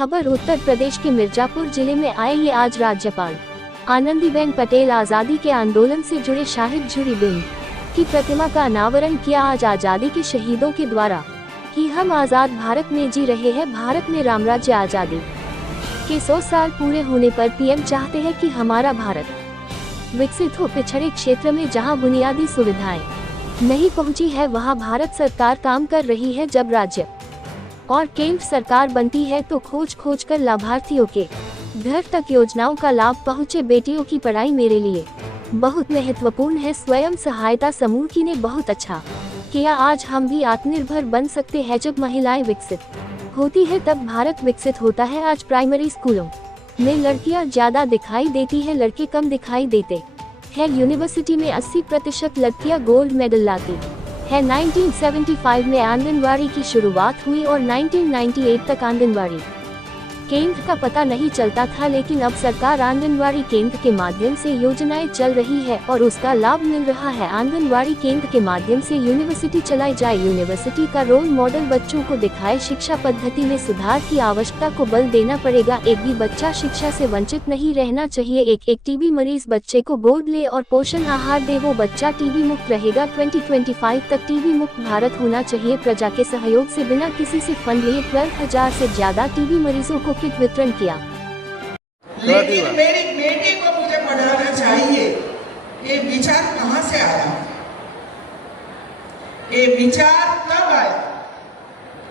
खबर उत्तर प्रदेश के मिर्जापुर जिले में आए ये आज राज्यपाल आनंदीबेन पटेल आज़ादी के आंदोलन से जुड़े शाहिद झुरी बिन की प्रतिमा का अनावरण किया। आज आज़ादी के शहीदों के द्वारा ही हम आज़ाद भारत में जी रहे हैं। भारत में रामराज्य आज़ादी के 100 साल पूरे होने पर पीएम चाहते हैं कि हमारा भारत विकसित हो। पिछड़े क्षेत्र में जहां बुनियादी सुविधाएं नहीं पहुंची है वहां भारत सरकार काम कर रही है। जब राज्य और केंद्र सरकार बनती है तो खोज कर लाभार्थियों के घर तक योजनाओं का लाभ पहुंचे। बेटियों की पढ़ाई मेरे लिए बहुत महत्वपूर्ण है। स्वयं सहायता समूह की ने बहुत अच्छा किया। आज हम भी आत्मनिर्भर बन सकते हैं। जब महिलाएं विकसित होती है तब भारत विकसित होता है। आज प्राइमरी स्कूलों में लड़कियां ज्यादा दिखाई देती है, लड़के कम दिखाई देते हैं। यूनिवर्सिटी में 80% लड़कियां गोल्ड मेडल लाती है। 1975 में आंगनवाड़ी की शुरुआत हुई और 1998 तक आंगनवाड़ी केंद्र का पता नहीं चलता था, लेकिन अब सरकार आंगनवाड़ी केंद्र के माध्यम से योजनाएं चल रही है और उसका लाभ मिल रहा है। आंगनवाड़ी केंद्र के माध्यम से यूनिवर्सिटी चलाई जाए। यूनिवर्सिटी का रोल मॉडल बच्चों को दिखाए। शिक्षा पद्धति में सुधार की आवश्यकता को बल देना पड़ेगा। एक भी बच्चा शिक्षा से वंचित नहीं रहना चाहिए। एक टीबी मरीज बच्चे को गोद ले और पोषण आहार दे, वो बच्चा टीबी मुक्त रहेगा। 2025 तक टीबी मुक्त भारत होना चाहिए। प्रजा के सहयोग से बिना किसी से फंड लिए 12,000 से ज्यादा टीबी मरीजों को किट वितरण किया। लेकिन मेरी बेटी को मुझे पढ़ाना चाहिए, ये विचार कहाँ से आया? ये विचार तब आया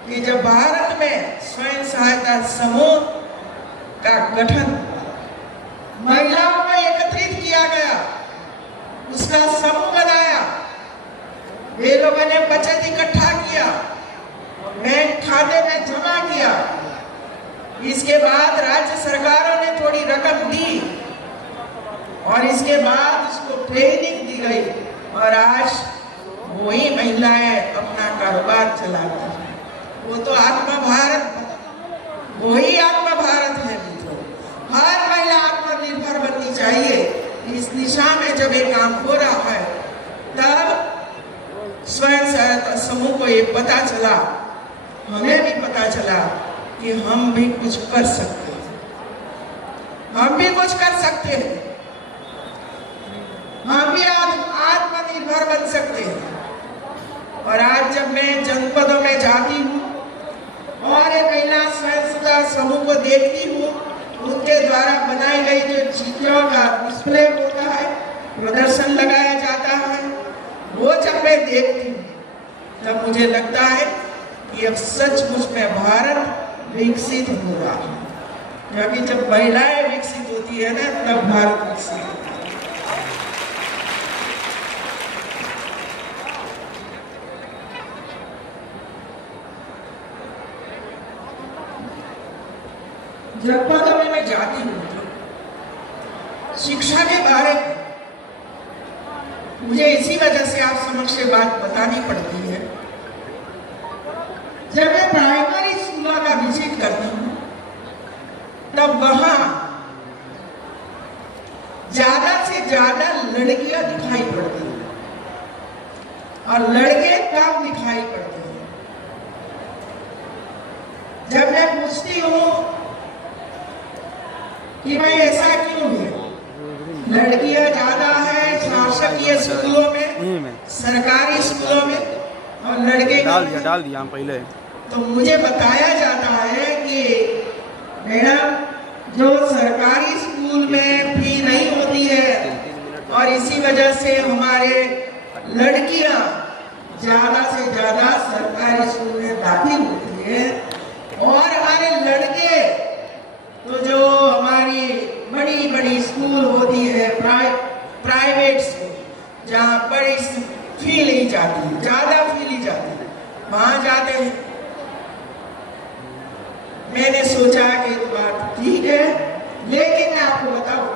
कि जब भारत में स्वयं सहायता समूह का गठन, महिलाओं को एकत्रित किया गया, उसका समूह बनाया, वे लोगों ने बचत इकट्ठा किया, बैंक खाते में जमा किया। इसके बाद राज्य सरकारों ने थोड़ी रकम दी और इसके बाद उसको ट्रेनिंग दी गई और आज वही महिलाएं अपना कारोबार चलाती हैं। वो तो आत्मा भारत, वही आत्मा भारत है। हर महिला आत्मनिर्भर बननी चाहिए। इस दिशा में जब ये काम हो रहा है तब स्वयं सहायता समूह को ये पता चला, हमें भी पता चला कि हम भी कुछ कर सकते हैं, हम भी कुछ कर सकते हैं, हम भी आत्मनिर्भर बन सकते हैं। और आज जब मैं जनपदों में जाती हूँ और ये महिला स्वयं सहायता समूह को देखती हूँ, उनके द्वारा बनाई गई जो चीजों का डिस्प्ले होता है, प्रदर्शन लगाया जाता है, वो जब मैं देखती हूँ तब मुझे लगता है कि अब सचमुच में भारत विकसित हो रहा है। क्योंकि जब महिलाएं विकसित होती है ना तब भारत विकसित होता है। जनपदों में मैं जाती हूँ तो शिक्षा के बारे में मुझे इसी वजह से आप समक्ष बात बतानी पड़ती है। जब मैं प्राइमरी स्कूलों का विजिट करती हूँ तब वहां ज्यादा से ज्यादा लड़कियां दिखाई पड़ती हैं और लड़के कम दिखाई पड़ते हैं। जब मैं पूछती हूँ कि भाई ऐसा क्यों है, लड़कियां ज्यादा है शासकीय स्कूलों में, सरकारी स्कूलों में, और लड़के डाल दिया पहले, तो मुझे बताया जाता है कि मैडम जो सरकारी स्कूल में फी नहीं होती है और इसी वजह से हमारे लड़कियां ज्यादा से ज्यादा सरकारी स्कूल में दाखिल होती है और हमारे लड़के तो जो हमारी बड़ी बड़ी स्कूल होती है, प्राइवेट स्कूल जहाँ बड़ी फी ली जाती है, ज्यादा फी ली जाती है, वहां जाते हैं। मैंने सोचा कि तो बात ठीक है, लेकिन मैं आपको बताऊं,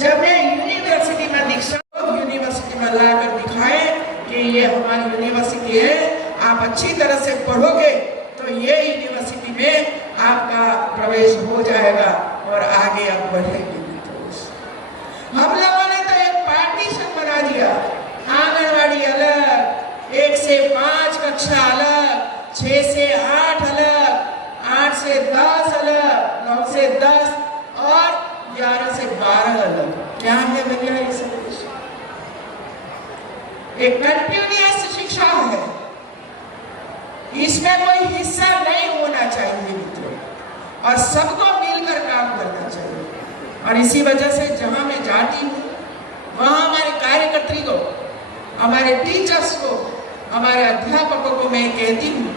जब मैं यूनिवर्सिटी में यूनिवर्सिटी में लाकर दिखाए कि ये हमारी यूनिवर्सिटी है, आप अच्छी तरह से पढ़ोगे तो ये यूनिवर्सिटी में आपका प्रवेश हो जाएगा और आगे आप बढ़ेंगे। हम लोगों ने तो एक पार्टीशन बना दिया, आंगनवाड़ी अलग, 1 से 5 कक्षा अलग, 6 से 8 अलग, 8 से 10 अलग, एक कंटिन्यूअस शिक्षा है, इसमें कोई हिस्सा नहीं होना चाहिए मित्रों, और सबको मिलकर काम करना चाहिए। और इसी वजह से जहां मैं जाती हूँ वहां हमारे कार्यकर्त्री को, हमारे टीचर्स को, हमारे अध्यापकों को मैं कहती हूँ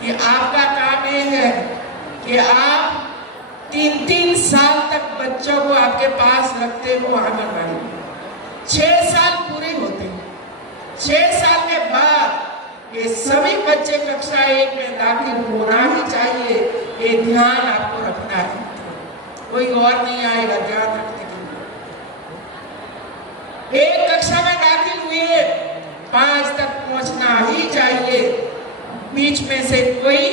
कि आपका काम यह है कि आप 3-3 साल तक बच्चों को आपके पास रखते हो आंगनबाड़ी में। 6 साल पूरे होते हैं, 6 साल के बाद ये सभी बच्चे कक्षा 1 में दाखिल होना ही चाहिए। ये ध्यान आपको रखना है, कोई और नहीं आएगा ध्यान रखने के लिए। एक कक्षा में दाखिल हुए 5 तक पहुंचना ही चाहिए, बीच में से कोई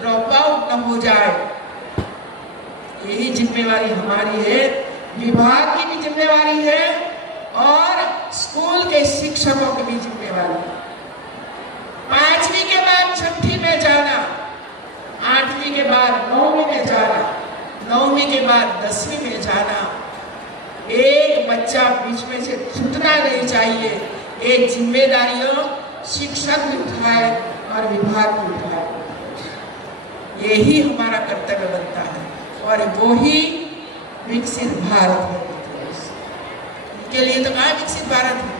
ड्रॉप आउट न हो जाए। यही जिम्मेवारी हमारी है, विभाग की भी जिम्मेवारी है और स्कूल के शिक्षकों की भी जिम्मेवारी है। 5वीं के बाद 6ठी में जाना, 8वीं के बाद 9वीं में जाना, 9वीं के बाद 10वीं में जाना, एक बच्चा बीच में से छूटना नहीं चाहिए। एक जिम्मेदारियों शिक्षक भी उठाए और विभाग भी उठाए, यही हमारा कर्तव्य बनता है और वो ही विकसित भारत है। उनके लिए तो कहाँ विकसित भारत है,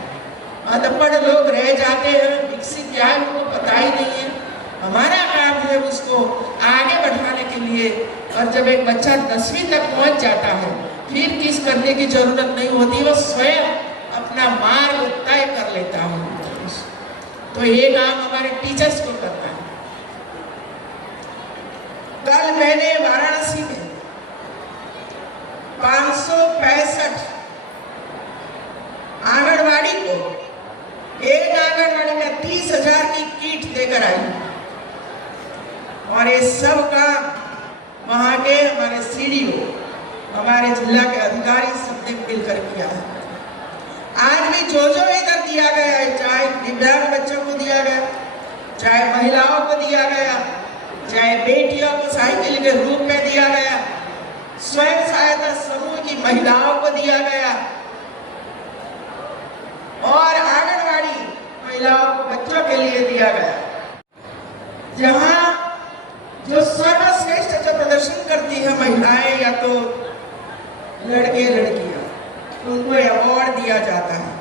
अनपढ़ लोग रह जाते हैं, विकसित क्या है उनको पता ही नहीं है। हमारा काम है उसको आगे बढ़ाने के लिए। और जब एक बच्चा 10वीं तक पहुंच जाता है फिर किस करने की जरूरत नहीं होती, वो स्वयं अपना मार्ग तय कर लेता है। तो ये काम हमारे टीचर्स को करना है। कल मैंने वाराणसी में 565 आंगनवाड़ी को, एक आंगनवाड़ी में 30,000 की किट देकर आई और ये सब काम वहां के हमारे सीडीओ, हमारे जिला के अधिकारी सबने मिलकर किया है। आज भी जो इधर दिया गया है, चाहे दिव्यांग बच्चों को दिया गया, चाहे महिलाओं को दिया गया, चाहे बेटियों को साइकिल के रूप में दिया गया, स्वयं सहायता समूह की महिलाओं को दिया गया और आंगनवाड़ी महिलाओं को बच्चों के लिए दिया गया। जहां जो सर्वश्रेष्ठ जो प्रदर्शन करती है महिलाएं या तो लड़के लड़कियां, उनको अवार्ड दिया जाता है,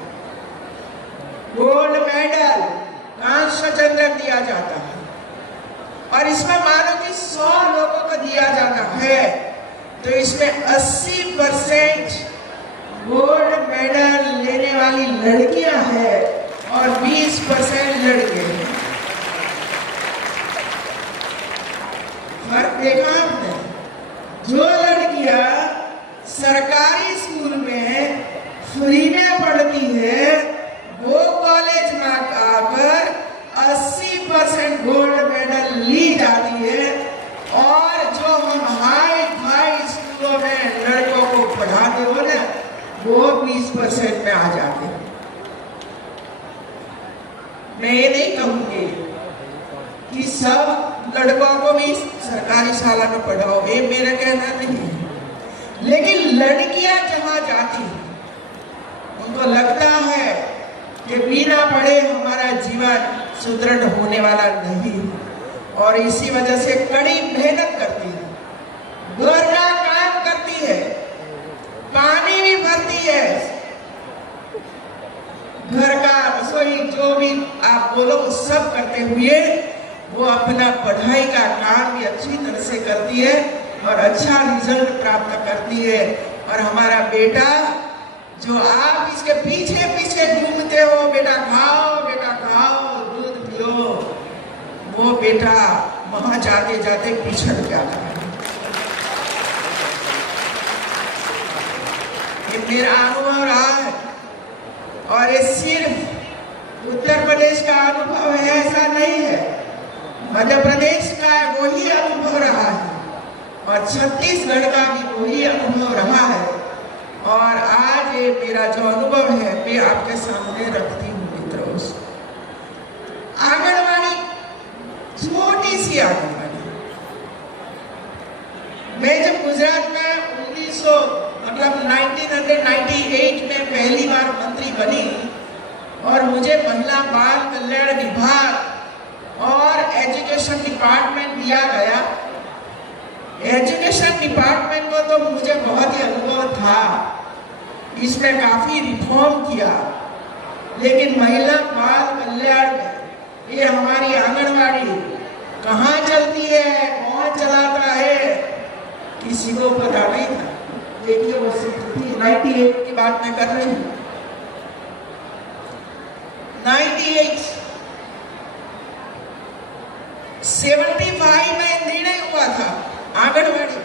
गोल्ड मेडल, कांस्य चंद्रक दिया जाता है। और इसमें मानो कि 100 लोगों को दिया जाना है तो इसमें 80% गोल्ड मेडल लेने वाली लड़कियां हैं और 20% लड़के हैं। फर्क देखा आपने? जो लड़कियां सरकारी स्कूल में फ्री में पढ़ती है वो कॉलेज में आकर 80% गोल्ड मेडल ली जाती है और जो हम हाई स्कूलों में लड़कों को पढ़ाते हो ना वो 20% में आ जाते हैं। मैं ये नहीं कहूंगी कि सब लड़कों को भी सरकारी शाला में पढ़ाओ, ये मेरा कहना नहीं है, लेकिन लड़कियां जहां जाती हैं उनको लगता है कि बिना पढ़े हमारा जीवन सुदृढ़ होने वाला नहीं और इसी वजह से कड़ी मेहनत करती है, घर का काम करती है, पानी भी भरती है, घर का रसोई जो भी आप बोलो सब करते हुए वो अपना पढ़ाई का काम भी अच्छी तरह से करती है और अच्छा रिजल्ट प्राप्त करती है। और हमारा बेटा जो आप इसके पीछे पीछे घूमते हो, बेटा खाओ दूध पियो, वो बेटा वहां जाते जाते पिछड़ जाता है। ये मेरा अनुभव रहा है और ये सिर्फ उत्तर प्रदेश का अनुभव है ऐसा नहीं है, मध्य प्रदेश का वही अनुभव रहा है और छत्तीसगढ़ का भी वही अनुभव रहा है। और आज ये मेरा जो अनुभव है मैं आपके सामने रखती हूँ मित्रों। आंगनवाड़ी, छोटी सी आंगनवाड़ी, मैं जब गुजरात में 1998 में पहली बार मंत्री बनी और मुझे महिला बाल कल्याण विभाग और एजुकेशन डिपार्टमेंट दिया गया। एजुकेशन डिपार्टमेंट को तो मुझे बहुत ही अनुभव था, इसमें काफी रिफॉर्म किया, लेकिन महिला बाल कल्याण में ये हमारी आंगनवाड़ी कहाँ चलती है, कौन चलाता है, किसी को पता नहीं था। देखिए वो 98 की बात मैं कर रही हूँ। 98 75 में निर्णय हुआ था आंगनवाड़ी का।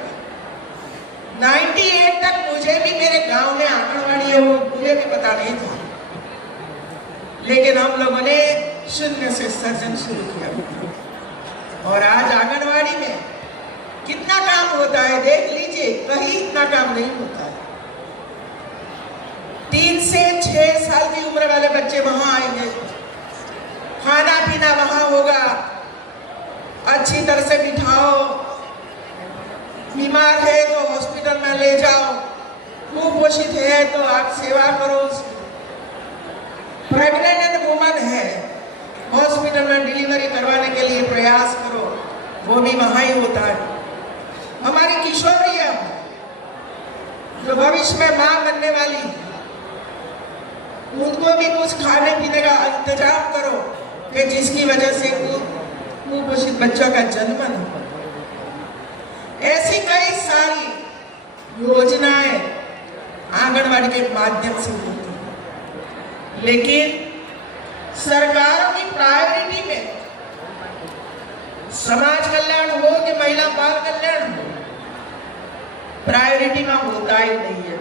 98 तक मुझे भी मेरे गांव में आंगनवाड़ी है वो मुझे भी पता नहीं था, लेकिन हम लोगों ने शून्य से सर्जन शुरू किया और आज आंगनवाड़ी में कितना काम होता है देख लीजिए, कहीं इतना काम नहीं होता है। 3 से 6 साल की उम्र वाले बच्चे वहां आएंगे, खाना पीना वहां होगा, अच्छी तरह से बिठाओ, बीमार है तो हॉस्पिटल में ले जाओ, कुपोषित है तो आप सेवा करो। प्रेग्नेंट वुमन है, हॉस्पिटल में डिलीवरी करवाने के लिए प्रयास करो, वो भी वहां ही होता है। हमारी किशोरियां जो भविष्य में मां बनने वाली, उनको भी कुछ खाने पीने का इंतजाम करो कि जिसकी वजह से कुपोषित बच्चों का जन्म न हो। ऐसी कई सारी योजनाएं आंगनवाड़ी के माध्यम से होती हैं, लेकिन सरकारों की प्रायोरिटी में समाज कल्याण हो कि महिला बाल कल्याण हो, प्रायोरिटी में होता ही नहीं है।